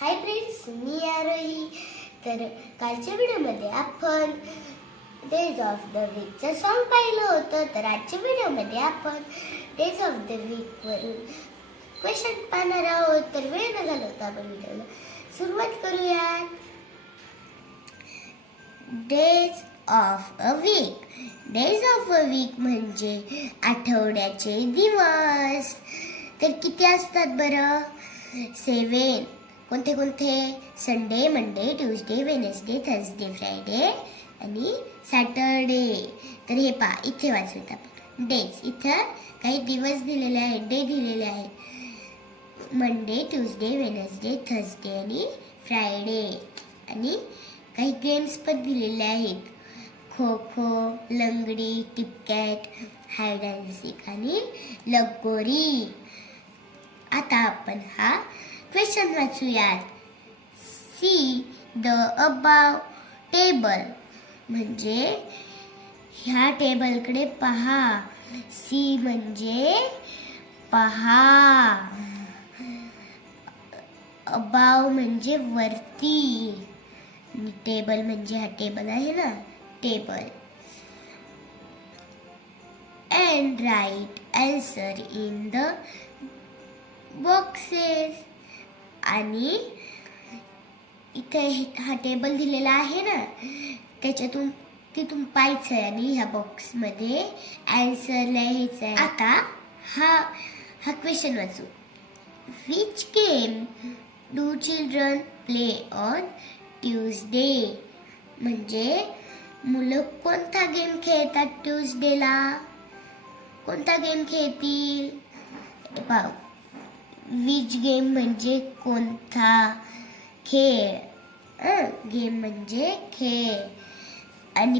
Hi friends मी आरोही तर कालच्या व्हिडिओमध्ये आपण डेज ऑफ द वीकचं सॉन्ग पाहिलं होतं. तर आजच्या व्हिडिओमध्ये आपण डेज ऑफ द वीकवरून क्वेश्चन पाहणार आहोत. तर वेळ न होता आपण व्हिडिओला सुरुवात करूयात. Days of a week days of a week म्हणजे आठवड्याचे दिवस. तर किती असतात बरं? सेवन कोणते कोणते? Sunday Monday Tuesday Wednesday Thursday Friday आणि सॅटरडे तर हे पहा इथे वाचूयात आपण. डेज इथं काही दिवस दिलेले आहेत डे दिलेले आहेत. मंडे ट्यूजडे वेनसडे थर्सडे आणि फ्रायडे आणि काही गेम्स पण दिलेले आहेत. खो खो लंगडी टिपकॅट हायड अँड सीक आणि लगोरी आता आपण हा क्वेश्चन वाचूयात सी द अबाव टेबल म्हणजे ह्या टेबलकडे पहा. सी म्हणजे पहा. अबाव म्हणजे वरती. टेबल म्हणजे हा टेबल आहे ना? Table and write answer in the boxes आणि इथे हे- हा टेबल दिलेला आहे ना त्याच्यातून तिथून पाहायचं आहे आणि ह्या बॉक्समध्ये ॲन्सर लिहायचं आहे. आता हा हा क्वेश्चन वाचू. Which game do children play on Tuesday म्हणजे मुलं कोणता गेम खेळतात ट्यूजडेला कोणता गेम खेळतील? हे विच गेम म्हणजे कोणता? खेळ. गेम म्हणजे खेळ. आणि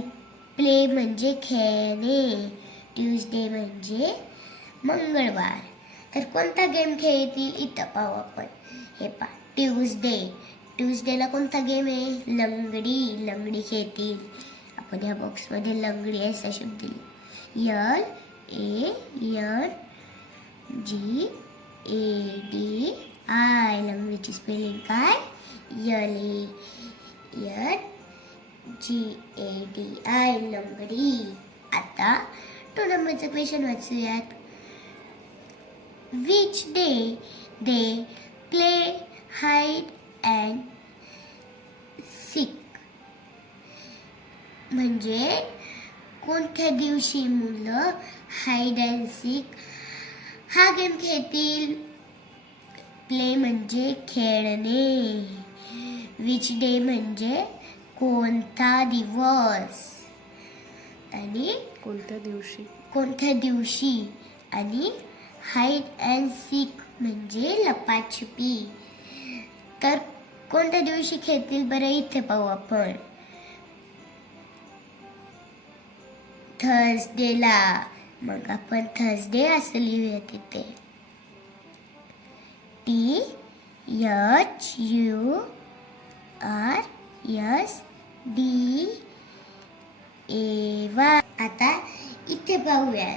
प्ले म्हणजे खेळणे. ट्यूजडे म्हणजे मंगळवार. तर कोणता गेम खेळतील? इथं पाहू आपण. हे पहा ट्यूजडे ट्यूजडेला कोणता गेम आहे? लंगडी. लंगडी खेळतील. आपण ह्या बॉक्समध्ये लंगडी असा शब्द दिली. L A N G A D I लंगडीची spelling काय L A G A D I langdi आता तो नंबरचं question वाचूयात. Which day they play hide and seek म्हणजे कोणत्या दिवशी मुलं हाईड अँड सिक हा गेम खेळतील. प्ले म्हणजे खेळणे. विच डे म्हणजे कोणता दिवस? आणि कोणत्या दिवशी? कोणत्या दिवशी? आणि हाईड अँड सीक म्हणजे लपाछपी. तर कोणत्या दिवशी खेळतील बरं इथे पाहू आपण. थर्सडेला मग आपण थर्सडे असं लिहूया तिथे. T H U R S D A Y आता इथे पाहूया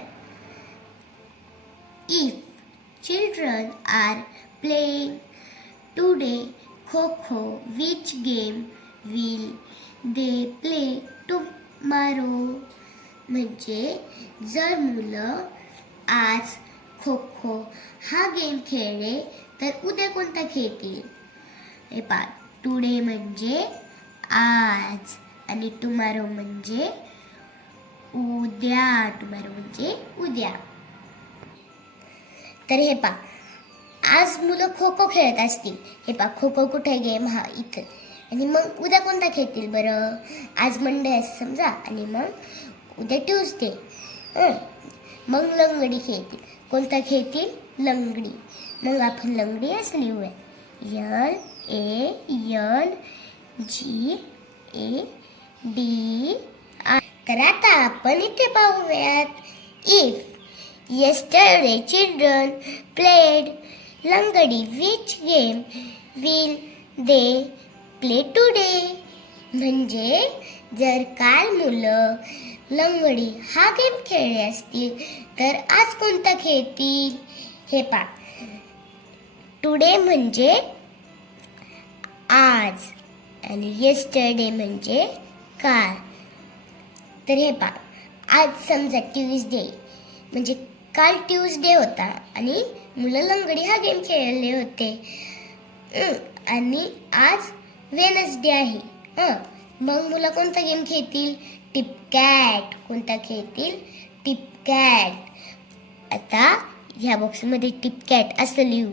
if children are playing today kho kho which game will they play tomorrow म्हणजे जर मुलं आज खो खो हा गेम खेळले तर उद्या कोणता खेळतील हे पा टुडे म्हणजे आज आणि टुमारो म्हणजे उद्या टुमारो म्हणजे उद्या. तर हे पा आज मुलं खो खो खेळत असतील. हे पा खो खो कुठे गेम हा इथं. आणि मग उद्या कोणता खेळतील बरं? आज मंडे असं समजा. आणि मग उद्या ट्यूजडे मग लंगडी खेळतील. कोणता खेळतील? लंगडी. मग आपण लंगडी असं लिहूया N A N G A D I तर आता आपण इथे पाहूयात. If Yesterday children played langdi which game will they play today म्हणजे जर काल मुलं लंगडी हा गेम खेळले असतील तर आज कोणता खेळतील? हे पा टुडे म्हणजे आज. आणि येस्टरडे म्हणजे काल. तर हे पा आज समजा ट्यूजडे म्हणजे काल ट्यूजडे होता आणि मुलं लंगडी हा गेम खेळले होते. आणि आज वेनसडे आहे. हं मग मुलं कोणता गेम खेळतील? टिपकॅट. कोणता खेळतील? टिपकॅट. आता ह्या बॉक्समध्ये टिपकॅट असं लिहू.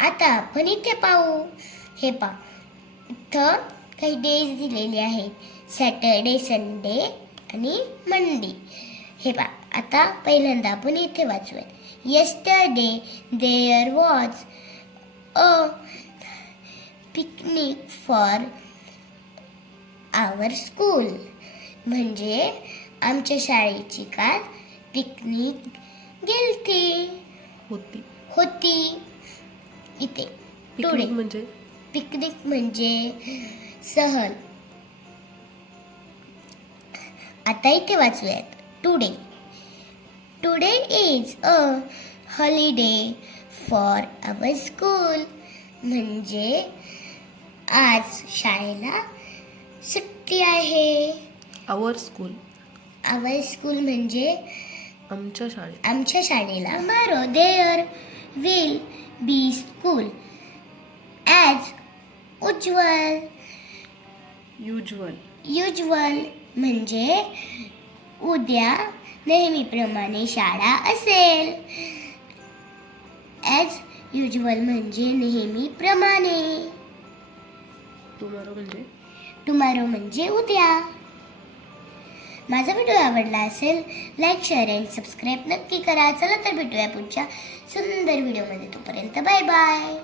आता आपण इथे पाहू. हे पा इथं काही डेज दिलेले आहेत. सॅटर्डे संडे आणि मंडे हे पा आता पहिल्यांदा आपण इथे वाचूया yesterday there was a picnic for our school म्हणजे आमच्या शाळेची काल पिकनिक गेलती. होती. होती. इथे टुडे पिकनिक म्हणजे? पिकनिक म्हणजे सहल. आता इथे वाचूयात. Today today is a holiday for our school म्हणजे आज शाळेला सुट्टी आहे. आवर स्कूल आवर स्कूल म्हणजे आमच्या शाळेत. आमच्या शाळेला tomorrow there will be school as usual usual usual म्हणजे उद्या नेहमीप्रमाणे शाळा असेल. ॲज युजवल म्हणजे नेहमीप्रमाणे टुमॉरो म्हणजे? टुमारो म्हणजे उद्या. माझा व्हिडिओ आवडला असेल लाईक शेअर अँड सबस्क्राईब नक्की करा. चला तर भेटूया पुढच्या सुंदर व्हिडिओमध्ये तोपर्यंत बाय बाय